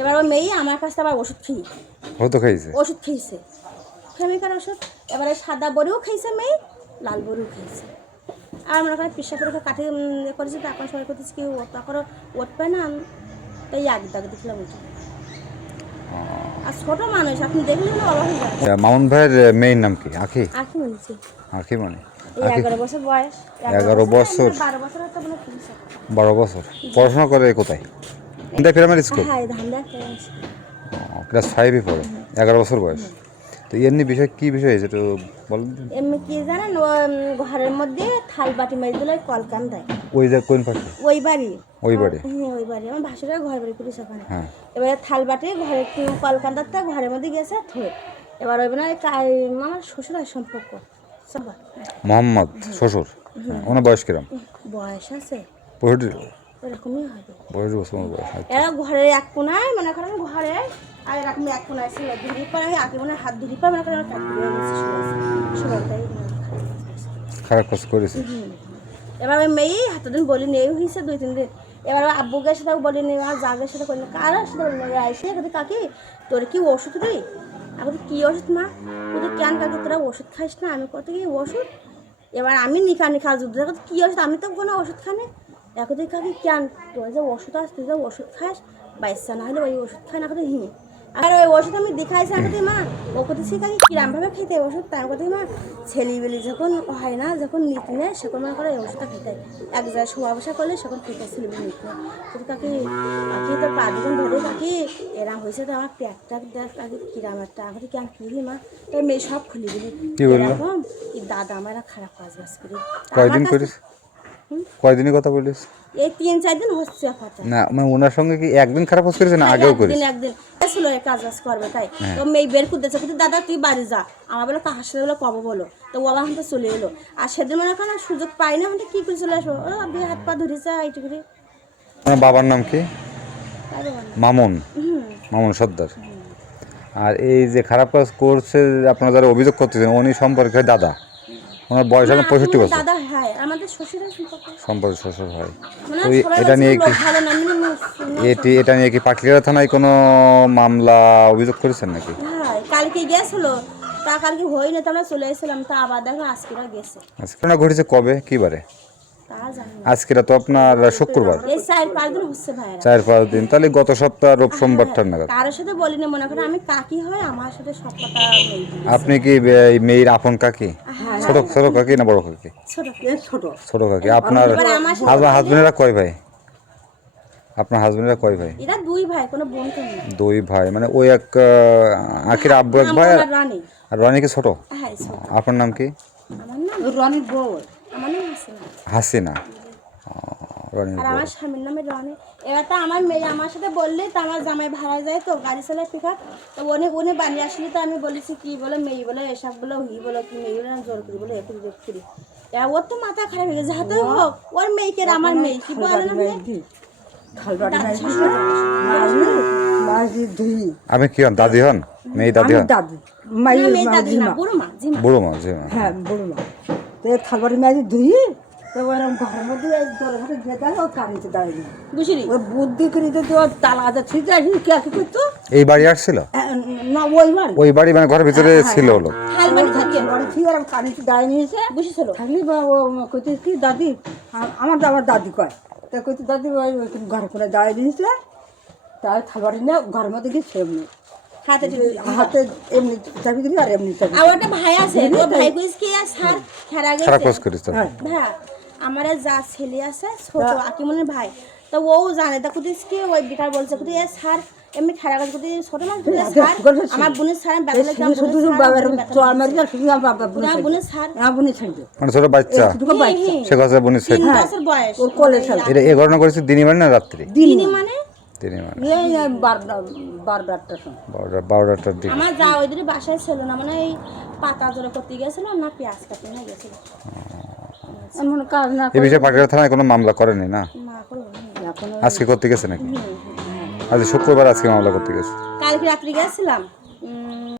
এবার ওই মেয়ে আমার কাছে আবার ওষুধ খেয়ে ওষুধ খেয়েছে প্রেমিকার ওষুধ। এবারে সাদা বড়িও খেয়েছে মেয়ে, লাল বড়িও খেয়েছে। আর মনে করেন পেশা করে কাঠে করেছে, তো এখন সবাই করতেছে কি তখন ওট পায় না, তাই এক দাগ দেখলাম ওটা। আর ছোট মানুষ আপনি দেখলে অবাক হয়ে যাবে। মামুন ভাইয়ের মেয়ের নাম কি? আখি। আখি বলছে আখি মানে 11 বছর বয়স। 11 বছর 12 বছর একটা মনে হয়। 12 বছর। পড়াশোনা করে কোথায়? Primary school. হ্যাঁ ধান্দা ক্লাস ক্লাস 5 এ পড়ে। 11 বছর বয়স। তো এমনি বিষয় কি বিষয় হয়েছে তো বলেন। এমনি কি জানেন, ঘরের মধ্যে থাল বাটি মেরে দিলে কলকান দেয়। ওই যে কোন পাশে? ওই বাড়ি। হ্যাঁ ওই বাড়ি আমার ভাসুরের ঘর বাড়ি করেছে ওখানে। হ্যাঁ। এবারে থাল বাটি ঘরে কলকানটা ঘরের মধ্যে গেছে থয়ে। এবার ওই মানে আমার শ্বশুর হয় সম্পর্ক মোহাম্মদ শ্বশুর। ওনার বয়স কিরম? বয়স আছে 65 এরকমই হবে। 65 বছর বয়স। এরা ঘরের এক কোনায় মনে করেন ঘরে আর এরকম এক কোনায় ছিল ধুরি পরে আগে মনে হাত ধুরি পরে মনে করেন সবাই খারাপ কাজ করেছে। এবার ওই মেয়ে হাতদিন বলি নেই হয়েছে 2-3 দিন। এবার আব্বুকে সাথে বলিনি আর জাগের সাথে করি কার সাথে বলি আইসে কাকি তোর কি ওষুধ রে? এখন কি ওষুধ মা? তুই কেন কাকি তোরা ওষুধ খাইস না? আমি কত কি ওষুধ? এবার আমি নিখা যুদ্ধ কি ওষুধ? আমি তো কোনো ওষুধ খানে। এখন তুই কাকি কেন তোর যে ওষুধ আস তুই যে ওষুধ খাস বাইসা না হলে ওই ওষুধ খাই না কথা হি। আর ওই ওষুধ আমি দেখাইছি আমাকে মা ও করতেছি কাকি কিরমভাবে খেতে ওষুধ তার কথা মা ছেলেবেলি যখন হয় না যখন নীতি নেয় সেখন মনে করে ওষুধটা খেতে এক জায়গায় শোয়া বসা করলে সেখন খেতে ছেলেবেলি নীতি নেয় কিন্তু কাকি কাকি তোর পা দুজন ধরে কাকি এরাম হয়েছে তো আমার পেটটা দেখ কাকি কিরাম একটা আমাকে কেন কিনি মা তাই মেয়ে সব খুলি দিলি এরকম দাদা আমার খারাপ কাজ বাজ করি। কয়দিন করিস? কয়দিনই কথা বলিস? এই 3-4 দিন হচ্ছে কথা না মানে ওনার সঙ্গে কি একদিন খারাপ কাজ করেছে না আগেও করিস? একদিন ছিল কাজ বাজ করবে তাই তো মেয়ে বের করতেছে কিন্তু দাদা তুই বাড়ি যা আমার বলে কাহার সাথে বলে কবে বলো তো ও আবার হাতে চলে এলো আর সেদিন মনে করেন সুযোগ পাই না আমাকে কি করে চলে আসবো ও হাত পা ধরেছে এইটু করে। আমার বাবার নাম কি? মামুন। মামুন সর্দার। আর এই যে খারাপ কাজ করছে আপনারা যারা অভিযোগ করতেছেন উনি সম্পর্কে দাদা, ওনার বয়স এখন 65 বছর। দাদা হ্যাঁ আমাদের শ্বশুরের সম্পর্কে শ্বশুর হয়। ওই এটা নিয়ে কি এটা নিয়ে কি পাটলিয়া থানায় কোনো মামলা অভিযোগ করেছেন নাকি? হ্যাঁ কালকে গেছিল তা কালকে হই না তাহলে চলে এসেছিলাম তা আবার দেখো আজকেরা গেছে। ঘটনা ঘটেছে কবে কি বারে? আজকেরা তো আপনার শুক্রবার। এই 4-5 দিন হচ্ছে ভাইরা। 4-5 দিন তাহলে গত সপ্তাহ রোব সোমবারটার নাগাদ। কারোর সাথে বলিনি মনে করেন আমি কাকি হয় আমার সাথে সব কথা নেই। আপনি কি মেয়ের আপন কাকি? ছোট ছোট কাকি না বড় কাকি? ছোট কাকি। আপনার হাজবেন্ডরা কয় ভাই? আপনার হাজবেন্ডরা কয় ভাই? এরা 2 ভাই কোনো বোন তো নেই। 2 ভাই মানে ওই এক আখির আব্বু এক ভাই আর রনি কি ছোট? হ্যাঁ ছোট। আপনার নাম কি? আমার নাম রনির বউ। আমার নাম হাসিনা। আর আমার স্বামীর নামে রনি। এবার তো আমার মেয়ে আমার সাথে বললে তো আমার জামাই ভাড়া যায় তো গাড়ি চালায় পিকআপ তো উনি বানিয়ে আসলে তো আমি বলেছি কি বলে মেয়ে বলে এসব বলে হি বলে কি মেয়ে বলে জোর করি বলে একটু জোর করি ওর তো মাথা খারাপ হয়ে গেছে হাতে হোক ওর মেয়েকে আমার মেয়ে কি বলে না আমি কি হন দাদি হন? মেয়ে দাদি হন? বুড়ো মা জি মা। হ্যাঁ বুড়ো মা তো থালবাড়ি মাঝে ধুই তো ওরকম ঘরের মধ্যে ঘরে যেতে ও কারেন্টে দাঁড়িয়ে বুঝলি ওই বুদ্ধি করে তো তালা আছে ঠিক আছে কি আর করতো এই বাড়ি আসছিল না ওই বাড়ি মানে ঘরের ভিতরে ছিল হলো থালবাড়ি থাকে বাড়ি ঠিক আর কারেন্টে দাঁড়িয়ে নিয়েছে বুঝেছিল থাকলি বা ও কইতে কি দাদি আমার দাদি কয় তা কইতে দাদি ওই ঘরে করে দাঁড়িয়ে নিয়েছে তাই থালবাড়ি নিয়ে ঘরের মধ্যে গিয়ে সেমনি হাতে এমনি চাবি দিবি আর এমনি চাবি আর ওটা ভাই আছে ও ভাই কইস কি আর স্যার খেরা গেছে খারাপ কাজ করিস তো হ্যাঁ আমার যা ছেলে আছে ছোট আকিমনের ভাই তো ও জানে তা কইস কি ওই বিকার বলছে কই এ স্যার এমনি খেরা গেছে কই ছোট মানুষ স্যার আমার বোনের স্যার বাগলে কাম শুধু বাবার চল মারি আর শুধু আমার বাবা বোনের স্যার বোনের ছেড়ে মানে ছোট বাচ্চা সে কথা বোনের ছেড়ে 3 বছর বয়স ওর কোলে ছেড়ে এটা এই ঘটনা করেছে দিনই মানে না রাত্রি? দিনই মানে এই 12টার সময় 12টার দিকে আমার যা ওই দিকে বাসায় ছিল না মানে এই পাতা জোড়া করতে গেছিল না পেঁয়াজ কাটতে না গেছিল এমন কাজ না এই বিষয়ে পাটলিয়া থানায় কোনো মামলা করেনি না? না করব আজকে করতে গেছে নাকি? আজ শুক্রবার আজকে মামলা করতে গেছে। কালকে রাত্রি গেছিলাম